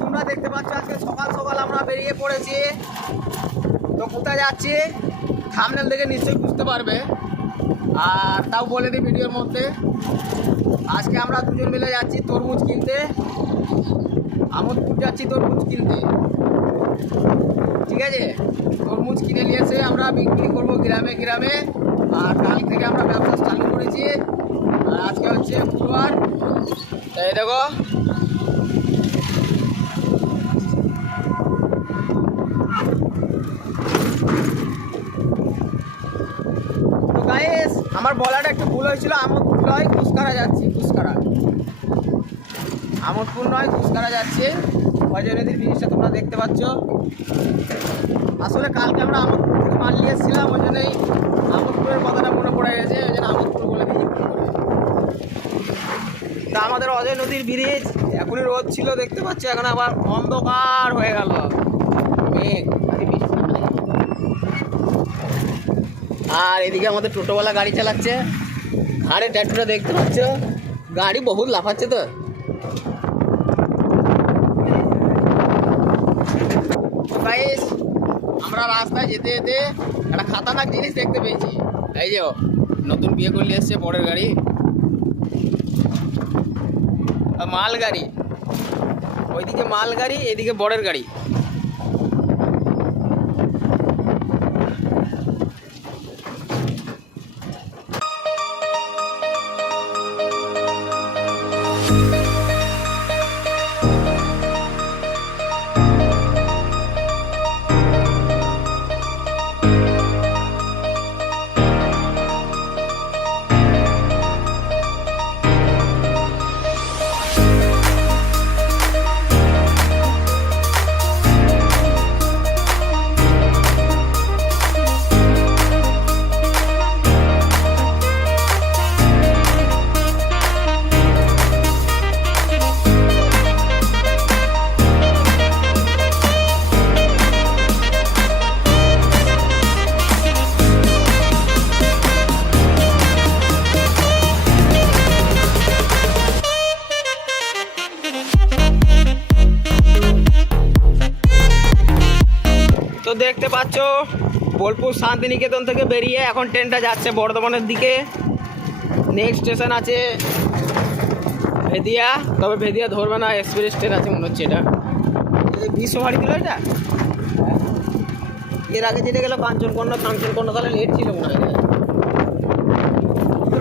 তোমরা দেখতে পাচ্ছ আজকে সকাল সকাল আমরা বেরিয়ে পড়েছি। তো কোথায় যাচ্ছি থাম্বনেল দেখে নিশ্চয়ই বুঝতে পারবে, আর তাও বলে দিই ভিডিওর মধ্যে। আজকে আমরা দুজন মিলে যাচ্ছি তরমুজ কিনতে, আমোদপুর যাচ্ছি তরমুজ কিনতে। ঠিক আছে, তরমুজ কিনে নিয়ে এসে আমরা বিক্রি করবো গ্রামে গ্রামে। আর কাল থেকে আমরা ব্যবসা চালু করেছি। আর আজকে হচ্ছে বুধবার, তাই দেখো তো গাইস, আমার বলাটা একটু ভুল হয়েছিল। আমোদপুর নয় কুসকারা যাচ্ছি, কুসকারা, আমোদপুর নয় কুসকারা যাচ্ছে। অজয় নদীর ব্রিজটা তোমরা দেখতে পাচ্ছ। আসলে কালকে আমরা আমোদপুর থেকে মাল নিয়ে এসেছিলাম, ওই জন্যই আমোদপুরের কথাটা মনে পড়ে গেছে, ওই জন্য আমোদপুর বলে দিই। তা আমাদের অজয় নদীর ব্রিজ এখনই রোদ ছিল দেখতে পাচ্ছ, এখন আবার অন্ধকার হয়ে গেল। আর এদিকে আমাদের টোটোওয়ালা গাড়ি চালাচ্ছে, ঘাড়ে ট্যাটুটা দেখতে পাচ্ছ, গাড়ি বহুত লাফাচ্ছে। তো গাইস, আমরা রাস্তায় যেতে যেতে একটা খাতারনাক জিনিস দেখতে পেয়েছি। এই যে নতুন বিয়ে করলে এসছে বড়ের গাড়ি, মাল গাড়ি, ওইদিকে মাল গাড়ি, এদিকে বড়ের গাড়ি। তো দেখতে পাচ্ছ বোলপুর শান্তিনিকেতন থেকে বেরিয়ে এখন ট্রেনটা যাচ্ছে বর্ধমানের দিকে। নেক্সট স্টেশন আছে ভেদিয়া, তবে ভেদিয়া ধরবে না, এক্সপ্রেস ট্রেন আছে মনে হচ্ছে। এটা বিশ্বভারী দিল, এটা এর আগে যেতে গেল কাঞ্চনকন্যা, কাঞ্চনকন্যা তাহলে লেট ছিল মনে হয়।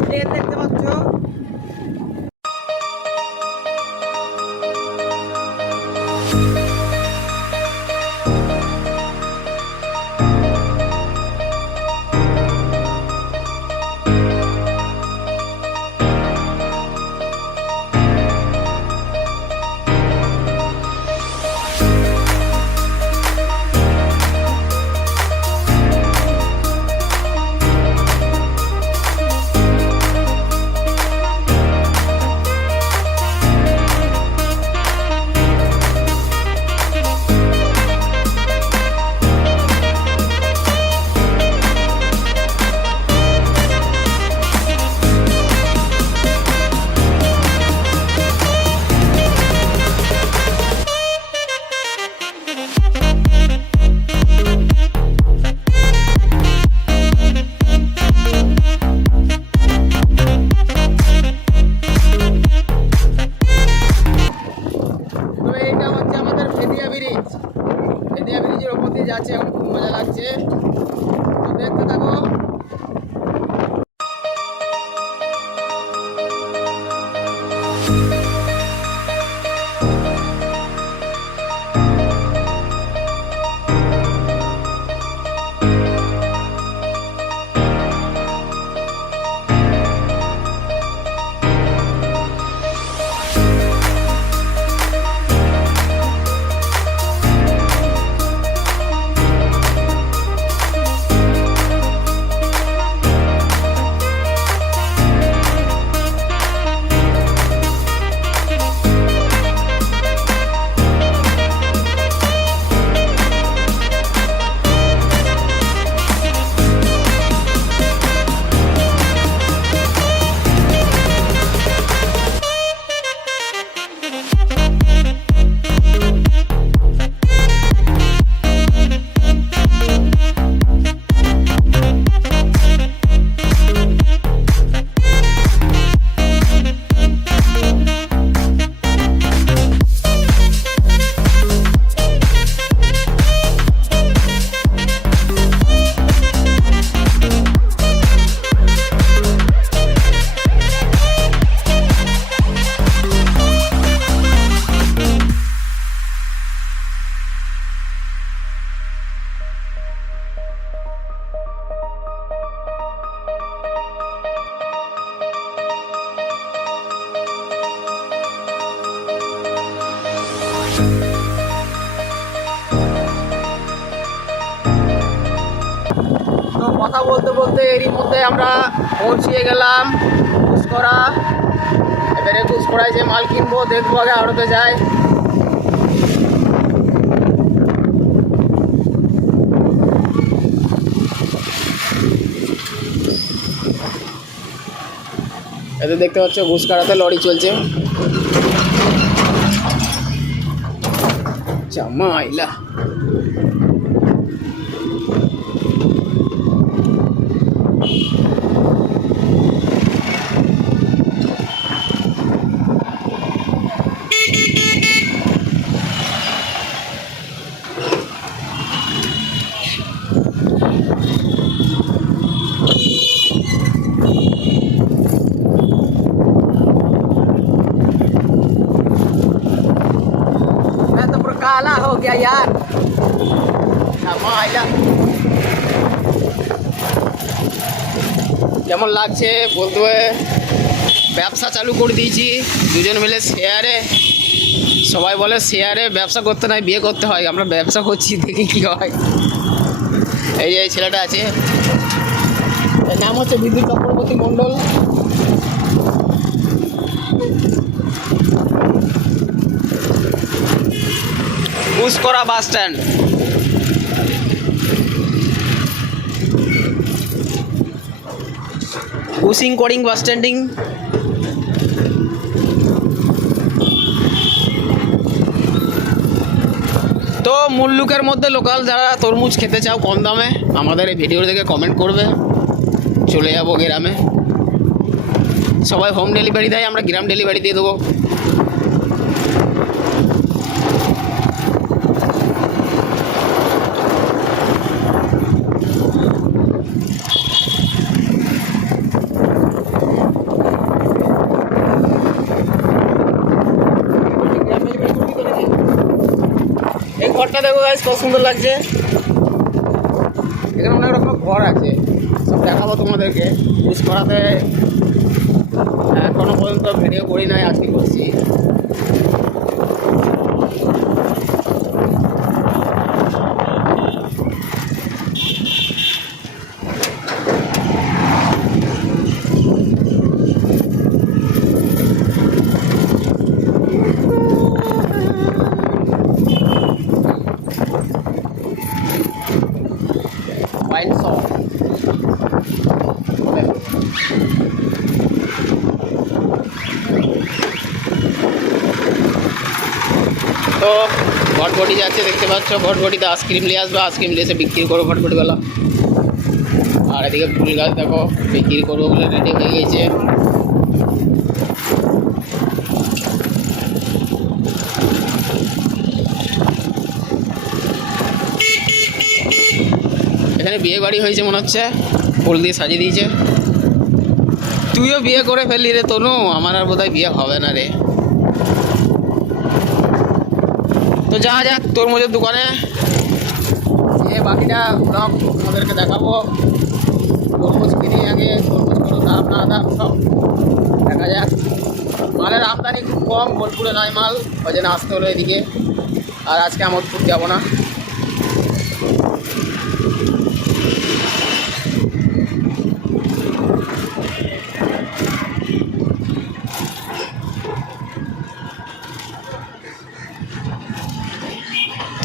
ট্রেন দেখতে পাচ্ছ। কথা বলতে বলতে এরই মধ্যে আমরা পৌঁছিয়ে গেলাম ঘুষকরা। এবারে ঘুষকরায় যে মাল কিনবো দেখবো, আগে আড়তে যাই। এতে দেখতে পাচ্ছ ঘুষকরাতে লরি চলছে। জামাইলা काला हो गया यार। কেমন লাগছে বলতে ব্যবসা চালু করে দিয়েছি দুজন মিলে শেয়ারে। সবাই বলে শেয়ারে ব্যবসা করতে নাই বিয়ে করতে হয়, আমরা ব্যবসা করছি, দেখি কি হয়। এই যে ছেলেটা আছে, এর নাম হচ্ছে বিদ্যুৎ চক্রবর্তী মণ্ডল। ঘুষকরা বাস স্ট্যান্ড। ঘুষিং করিং বাস স্ট্যান্ডিং। তো মুল্লুকের মধ্যে লোকাল যারা তরমুজ খেতে চাও কম দামে, আমাদের এই ভিডিও দেখে কমেন্ট করবে, চলে যাবো গ্রামে। সবাই হোম ডেলিভারি দেয়, আমরা গ্রাম ডেলিভারি দিয়ে দেবো। এই ঘরটা দেখো গাইস, কত সুন্দর লাগছে। এখানে অনেক রকম ঘর আছে, সব দেখাবো তোমাদেরকে। ঘুষকরাতে এখনো পর্যন্ত ভিডিও করি নাই, আজকে করছি। Wine shop. তো ভটভটি যাচ্ছে দেখতে পাচ্ছ, ভটভটিতে আইসক্রিম নিয়ে আসবে, আইসক্রিম নিয়ে এসে বিক্রি করবো ভটভটিবেলা। আর এদিকে ফুল গাছ দেখো বিক্রি করবো বলে রেডি হয়ে গেছে। এখানে বিয়ে বাড়ি হয়েছে মনে হচ্ছে, ফুল দিয়ে সাজিয়ে দিয়েছে। তুইও বিয়ে করে ফেললি রে তনু, আমার আর বোধহয় বিয়ে হবে না রে। তো যা যাক তরমুজের দোকানে, এ বাকিটা ব্লগ আমাদেরকে দেখাবো। তরমুজ কিনে আগে তরমুজ কোনো দাম না দাম সব দেখা যাক। মালের আমদানি খুব কম, বোলপুরে নাই মাল, ওই জন্য আসতে হলো এদিকে। আর আজকে আমোদপুর যাবো না।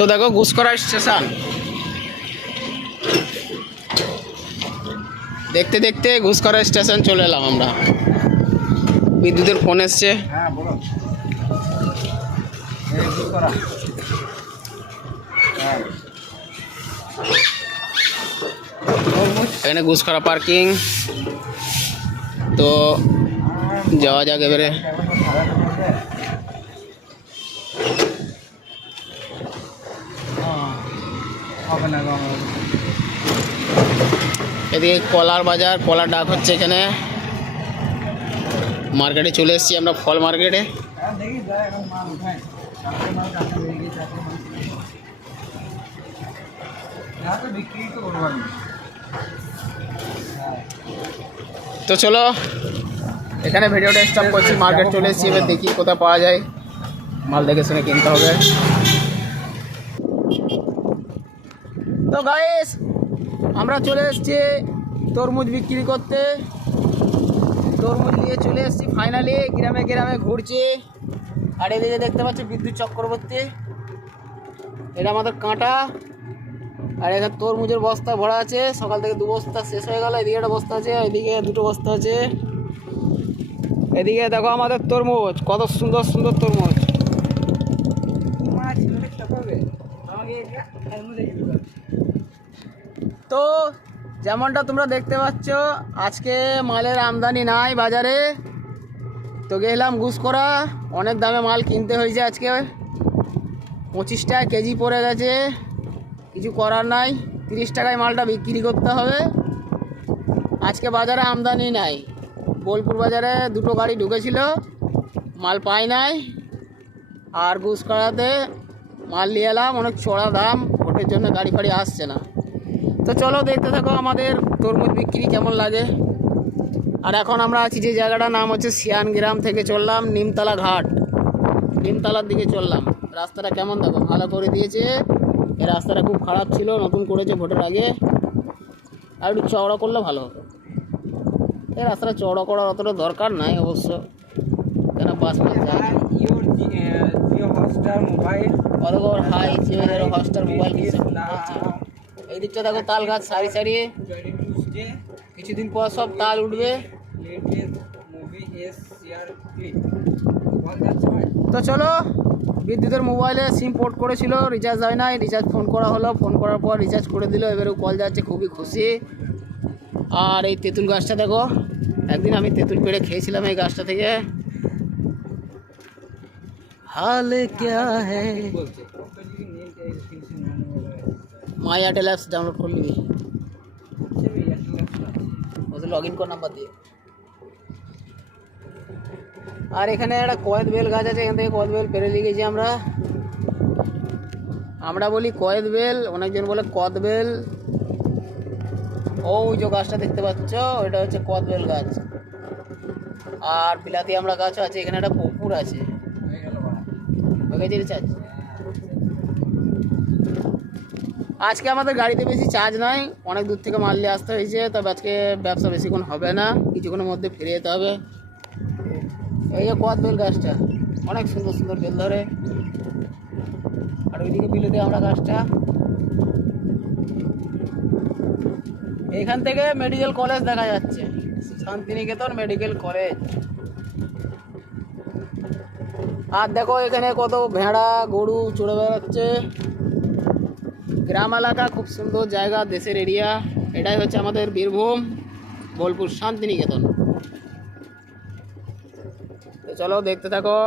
তো দেখো ঘুষকরা স্টেশন, দেখতে দেখতে ঘুষকরা স্টেশন চলে এলাম আমরা। বিদ্যুতের ফোন এসছে। হ্যাঁ বলো। এখানে ঘুষকরা পার্কিং। তো যাওয়া যাক এবারে। এদিকে কলার বাজার, কলার ডাক হচ্ছে এখানে। মার্কেটে চলে এসেছি আমরা, ফল মার্কেটে। তো চলো এখানে ভিডিওটা স্টপ করছি। মার্কেট চলে এসেছি, এবার দেখি কোথায় পাওয়া যায় মাল, দেখে শুনে কিনতে হবে। তো গাইস আমরা চলে এসেছি তরমুজ বিক্রি করতে। তরমুজ নিয়ে চলে এসেছি ফাইনালি, গ্রামে গ্রামে ঘুরছি। আর এদিকে দেখতে পাচ্ছি বিদ্যুৎ চক্রবর্তী, এটা আমাদের কাঁটা। আর এখানে তরমুজের বস্তা ভরা আছে, সকাল থেকে 2 বস্তা শেষ হয়ে গেল। এদিকে একটা বস্তা আছে, এদিকে 2টো বস্তা আছে। এদিকে দেখো আমাদের তরমুজ, কত সুন্দর সুন্দর তরমুজ। তো যেমনটা তোমরা দেখতে পাচ্ছ, আজকে মালের আমদানি নাই বাজারে। তো গেলাম গুসকরা, অনেক দামে মাল কিনতে হয়েছে আজকে। 25 টাকা কেজি পড়ে গেছে, কিছু করার নাই। 30 টাকায় মালটা বিক্রি করতে হবে। আজকে বাজারে আমদানি নাই। বোলপুর বাজারে 2টো গাড়ি ঢুকেছিল, মাল পাই নাই। আর গুসকরাতে মাল নিয়ে এলাম, অনেক চড়া দাম, ভোটের জন্য গাড়ি ফাড়ি আসছে না। তো চলো দেখতে থাকো আমাদের তরমুজ বিক্রি কেমন লাগে। আর এখন আমরা আছি যে জায়গাটার নাম হচ্ছে সিয়ান গ্রাম, থেকে চললাম নিমতলা ঘাট, নিমতলার দিকে চললাম। রাস্তাটা কেমন দেখো, ভালো করে দিয়েছে। এই রাস্তাটা খুব খারাপ ছিল, নতুন করেছে ভোটের আগে। আর একটু চওড়া করলে ভালো হতো। এই রাস্তাটা চওড়া করার অতটা দরকার নাই অবশ্য, কেন বাস যায় না। অতগর হাই জিও হটস্টার মোবাইল এই দিকটা দেখো তাল গাছ সারি সারি, কিছুদিন পর সব তাল উঠবে। তো চলো, বিদ্যুতের মোবাইলে সিম পোর্ট করেছিল, রিচার্জ হয় নাই। রিচার্জ ফোন করা হলো, ফোন করার পর রিচার্জ করে দিল, এবারেও কল যাচ্ছে, খুবই খুশি। আর এই তেঁতুল গাছটা দেখো, একদিন আমি তেঁতুল পেড়ে খেয়েছিলাম এই গাছটা থেকে। হাল ক্যা হ্যায়, মাই এয়ারটেল অ্যাপস ডাউনলোড করে নিবি, ওদের লগ ইন কর নাম্বার দিয়ে। আর এখানে একটা কয়েদ বেল গাছ আছে, এখান থেকে কয়েদ বেল পেরে নিয়ে গেছি আমরা। আমরা বলি কয়েদ বেল, অনেকজন বলে কদ বেল। ওই যে গাছটা দেখতে পাচ্ছ, ওইটা হচ্ছে কদ বেল গাছ। আর বিলাতি আমরা গাছও আছে, এখানে একটা পুকুর আছে। রিচার্জ আজকে আমাদের গাড়িতে বেশি চার্জ নাই, অনেক দূর থেকে মাল নিয়ে আসতে হয়েছে। তবে আজকে ব্যবসা বেশিক্ষণ হবে না, কিছুক্ষণের মধ্যে ফিরে যেতে হবে। এই যে কদ বেল গাছটা, অনেক সুন্দর সুন্দর বেল ধরে। আর ওইদিকে বিলেতে আমরা গাছটা। এইখান থেকে মেডিকেল কলেজ দেখা যাচ্ছে, শান্তিনিকেতন মেডিকেল কলেজ। আর দেখো এখানে কত ভেড়া গরু চড়ে বেড়াচ্ছে। গ্রাম এলাকা, খুব সুন্দর জায়গা, দেশের এরিয়া। এটাই হচ্ছে আমাদের বীরভূম বোলপুর শান্তিনিকেতন। তো চলো দেখতে থাকো।